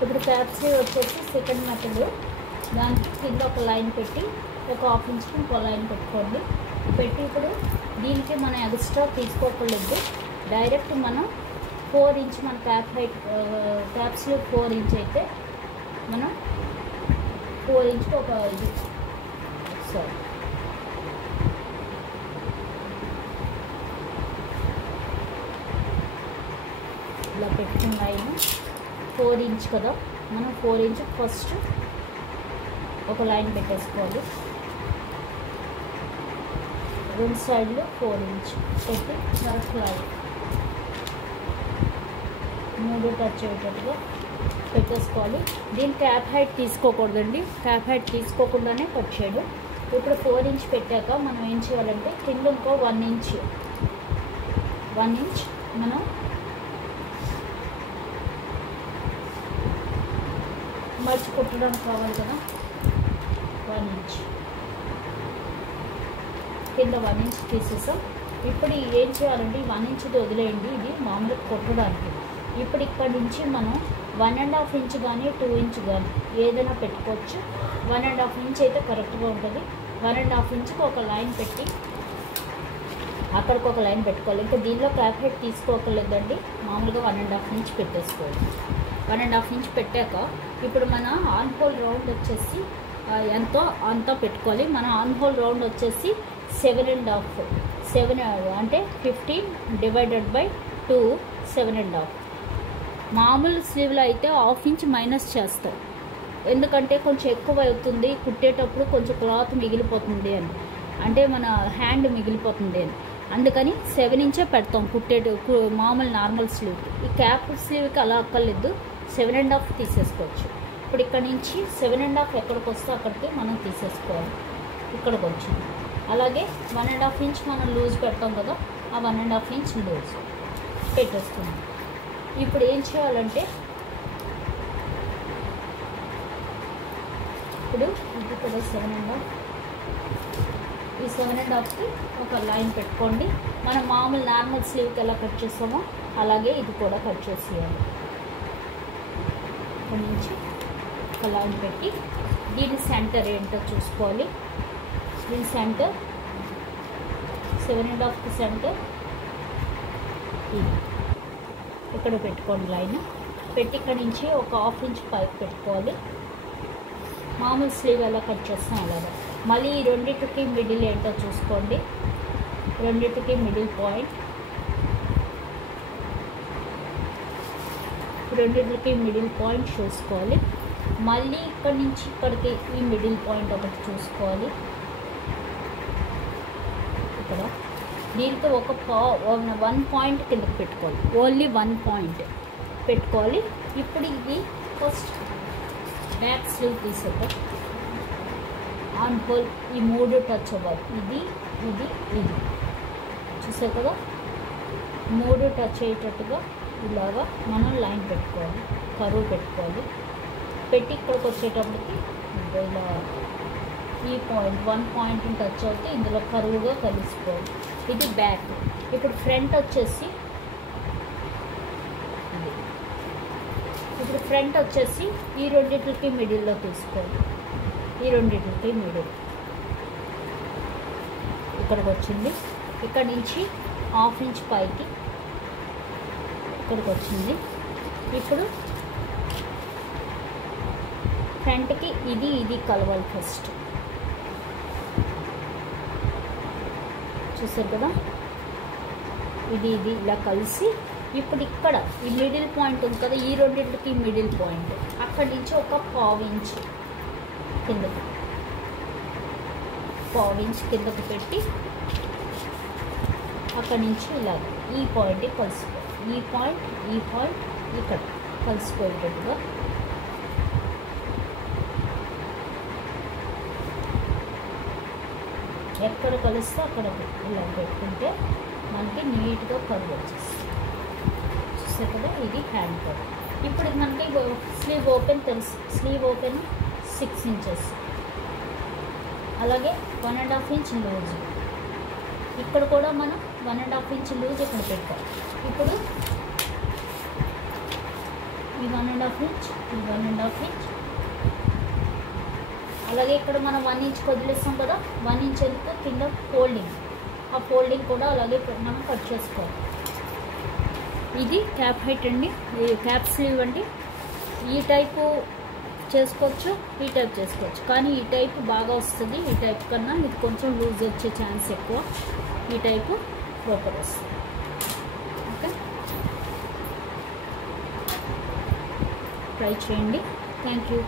ఇప్పుడు cap slew వచ్చేసి second method, దానికి కింద ఒక లైన్ పెట్టి ఒక హాఫ్ ఇంచ్కి ఇంకో లైన్ పెట్టుకోండి. పెట్టి ఇప్పుడు దీనికి మనం ఎక్స్ట్రా తీసుకోకూడదు, డైరెక్ట్ మనం 4 ఇంచ్ మన cap height, cap sleeve 4 inch అయితే మనం 4 ఇంచ్కి ఒక ఇది ఇలా పెట్టుకున్న లైన్ 4 ఇంచ్ కదా, మనం 4 ఇంచ్ ఫస్ట్ ఒక లైన్ పెట్టేసుకోవాలి. రెండు సైడ్లు 4 ఇంచ్ పెట్టి కరెక్ట్ లైన్ 3 టచ్ అయ్యేటట్టుగా పెట్టేసుకోవాలి. దీని క్యాప్ హైట్ తీసుకోకూడదండి, క్యాప్ హైట్ తీసుకోకుండానే కట్ చేయడం. ఇప్పుడు 4 ఇంచ్ పెట్టాక మనం ఏం చేయాలంటే కింద ఇంకో 1 ఇంచ్ మనం మర్చి కుట్టడానికి కావాలి కదా, 1 ఇంచ్ కింద 1 ఇంచ్ తీసేసాం. ఇప్పుడు ఏం చేయాలంటే 1 ఇంచ్ది వదిలేయండి, ఇది మామూలుగా కుట్టడానికి. ఇప్పుడు ఇక్కడ నుంచి మనం 1.5 ఇంచ్ కానీ 2 ఇంచ్ కానీ ఏదైనా పెట్టుకోవచ్చు. 1.5 ఇంచ్ అయితే కరెక్ట్గా ఉంటుంది. 1.5 ఇంచ్కి ఒక లైన్ పెట్టి అక్కడికి ఒక లైన్ పెట్టుకోవాలి. ఇంకా దీనిలో క్యాప్ హైట్ తీసుకోకలేదండి, మామూలుగా 1.5 ఇంచ్ పెట్టేసుకోవాలి. 1.5 ఇంచ్ పెట్టాక ఇప్పుడు మన ఆన్ హోల్ రౌండ్ వచ్చేసి ఎంతో అంతా పెట్టుకోవాలి. మన ఆన్ హోల్ రౌండ్ వచ్చేసి 7 అంటే 15 డివైడెడ్ బై 2 7.5. మామూలు స్లీవ్లో అయితే 1/2 ఇంచ్ మైనస్ చేస్తాం, ఎందుకంటే కొంచెం ఎక్కువ అవుతుంది కుట్టేటప్పుడు, కొంచెం క్లాత్ మిగిలిపోతుంది అని, అంటే మన హ్యాండ్ మిగిలిపోతుంది అని. అందుకని 7 ఇంచే పెడతాం మామూలు నార్మల్ స్లీవ్కి. ఈ క్యాప్ స్లీవ్కి అలా అక్కర్లేదు, 7.5 తీసేసుకోవచ్చు. ఇప్పుడు ఇక్కడ నుంచి 7.5 ఎక్కడికి వస్తే అక్కడికి మనం తీసేసుకోవాలి. ఇక్కడికి వచ్చింది. అలాగే 1.5 ఇంచ్ మనం లూజ్ పెడతాం కదా, ఆ 1.5 ఇంచ్ లూజ్ పెట్టేసుకున్నాం. ఇప్పుడు ఏం చేయాలంటే ఇప్పుడు ఇది కూడా 7.5, ఈ 7.5కి ఒక లైన్ పెట్టుకోండి. మనం మామూలు నార్మల్ స్లీవ్కి ఎలా కట్ చేస్తామో అలాగే ఇది కూడా కట్ చేసేయాలి. ఇక్కడ నుంచి ఒక లైన్ పెట్టి దీని సెంటర్ ఏంటో చూసుకోవాలి. దీని సెంటర్ 7.5కి సెంటర్ ఇది ఇక్కడ పెట్టుకోండి. లైన్ పెట్టి ఇక్కడ నుంచి ఒక 1/2 ఇంచ్ పైకి పెట్టుకోవాలి. మామూలు స్లీవ్ ఎలా కట్ చేస్తాం అలాగా. మళ్ళీ ఈ రెండింటికి మిడిల్ ఏంటో చూసుకోండి. రెండింటికి మిడిల్ పాయింట్, రెండింటికి మిడిల్ పాయింట్ చూసుకోవాలి. మళ్ళీ ఇక్కడ నుంచి ఇక్కడికి ఈ మిడిల్ పాయింట్ ఒకటి చూసుకోవాలి. ఇక్కడ దీనికి ఒక 1 పాయింట్ కిందకి పెట్టుకోవాలి, ఓన్లీ 1 పాయింట్ పెట్టుకోవాలి. ఇప్పుడు ఇది ఫస్ట్ బ్యాక్ స్లీవ్ తీసేద్దాం. ఆన్ హోల్ ఈ 3 టచ్ అవ్వాలి, ఇది ఇది ఇది చూసారు కదా. 3 టచ్ అయ్యేటట్టుగా ఇలాగా మనం లైన్ పెట్టుకోవాలి, కరువు పెట్టుకోవాలి. పెట్టి ఇక్కడికి వచ్చేటప్పటికి ఇలా ఈ పాయింట్ 1 పాయింట్ని టచ్ అవుతే ఇందులో కరువుగా కలిసిపోవాలి. ఇది బ్యాక్. ఇప్పుడు ఫ్రంట్ వచ్చేసి ఈ రెండింటికి మిడిల్లో తీసుకోవాలి. ఈ రెండింటికి మిడిల్ ఇక్కడికి వచ్చింది. ఇక్కడ నుంచి 1/2 ఇంచ్ పైకి ఇక్కడికి వచ్చింది. ఇప్పుడు ఫ్రంట్కి ఇది ఇది కలవాలి. ఫస్ట్ చూసారు కదా, ఇది ఇది ఇలా కలిసి ఇప్పుడు ఇక్కడ ఈ మిడిల్ పాయింట్ ఉంది కదా, ఈ రెండింటికి మిడిల్ పాయింట్ అక్కడి నుంచి ఒక 1/2 ఇంచ్ కిందకి, 1/2 ఇంచ్ కిందకి పెట్టి అక్కడి నుంచి ఇలా ఈ పాయింట్ కలిసిపోయి ఈ పాయింట్ ఇక్కడ కలిసిపోయేటట్టుగా ఎక్కడ కలిస్తే అక్కడ ఇలా పెట్టుకుంటే మనకి నీట్గా కర్వ్ వచ్చేస్తుంది. చూస్తే కదా, ఇది హ్యాండ్ కర్వ్. ఇప్పుడు మనకి స్లీవ్ ఓపెన్ తెలుసు, స్లీవ్ ఓపెన్ 6 ఇంచెస్, అలాగే 1.5 ఇంచ్ లూజ్. ఇక్కడ కూడా మనం 1.5 ఇంచ్ లూజ్ ఇక్కడ పెట్టాం. ఇప్పుడు ఈ ఈ 1.5 ఇంచ్, ఈ 1.5 ఇంచ్. అలాగే ఇక్కడ మనం 1 ఇంచ్ వదిలేస్తాం కదా, 1 ఇంచ్ ఎందుకు కింద ఫోల్డింగ్, ఆ ఫోల్డింగ్ కూడా అలాగే మనం కట్ చేసుకోవాలి. ఇది క్యాప్ హైట్ అండి, క్యాప్ స్లీవ్ అండి. ఈ టైపు చేసుకోవచ్చు, ఈ టైప్ చేసుకోవచ్చు, కానీ ఈ టైపు బాగా వస్తుంది. ఈ టైప్ కన్నా ఇది కొంచెం లూజ్ వచ్చే ఛాన్స్ ఎక్కువ. ఈ టైపు ప్రాపర్ వస్తుంది. ఓకే, ట్రై చేయండి. Thank you.